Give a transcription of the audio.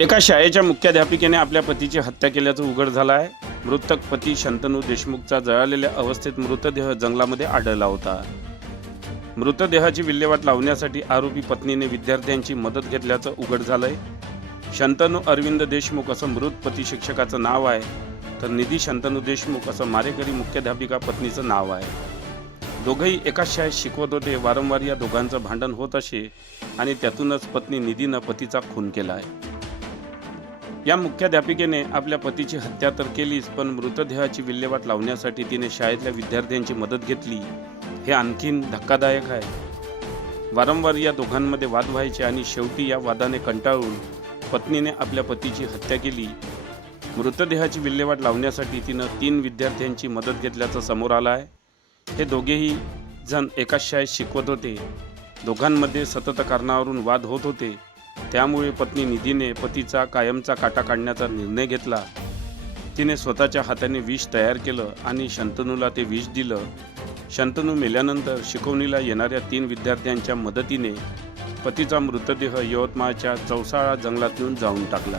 एका शाळेच्या मुख्याध्यापिकेने आपल्या पतीची हत्या केल्याचं उघड झालं आहे मृतक पती शंतनू देशमुखचा जळालेल्या अवस्थेत मृतदेह जंगलामध्ये आढळला होता. मृतदेहाची विल्हेवाट लावण्यासाठी आरोपी पत्नीने विद्यार्थ्यांची मदत घेतल्याचं उघड झालंय. शंतनू अरविंद देशमुख असं मृत पती शिक्षकाचं नाव आहे. तर निधी शंतनू देशमुख असं मारेकरी मुख्याध्यापिका पत्नीचं नाव आहे. दोघंही एकाच शाळेत शिकवत होते. वारंवार या दोघांचं भांडण होत असे आणि त्यातूनच पत्नी निधीनं पतीचा खून केला आहे या मुख्याध्यापिकेने आपल्या पतीची हत्या तर केलीच पण मृतदेहाची विल्हेवाट लावण्यासाठी तिने शाळेतल्या विद्यार्थ्यांची मदत घेतली. हे आणखीन धक्कादायक आहे. वारंवार या दोघांमध्ये वाद व्हायचे आणि शेवटी या वादाने कंटाळून पत्नीने आपल्या पतीची हत्या केली. मृतदेहाची विल्हेवाट लावण्यासाठी तिनं तीन विद्यार्थ्यांची मदत घेतल्याचं समोर आलं आहे. हे दोघेही जण एकाच शाळेत शिकवत होते. दोघांमध्ये सतत कारणावरून वाद होत होते. त्यामुळे पत्नी निधीने पतीचा कायमचा काटा काढण्याचा निर्णय घेतला. तिने स्वतःच्या हाताने विष तयार केलं आणि शंतनूला ते विष दिलं. शंतनू मेल्यानंतर शिकवणीला येणाऱ्या तीन विद्यार्थ्यांच्या मदतीने पतीचा मृतदेह यवतमाळच्या चौसाळा जंगलात नेऊन जाऊन टाकला.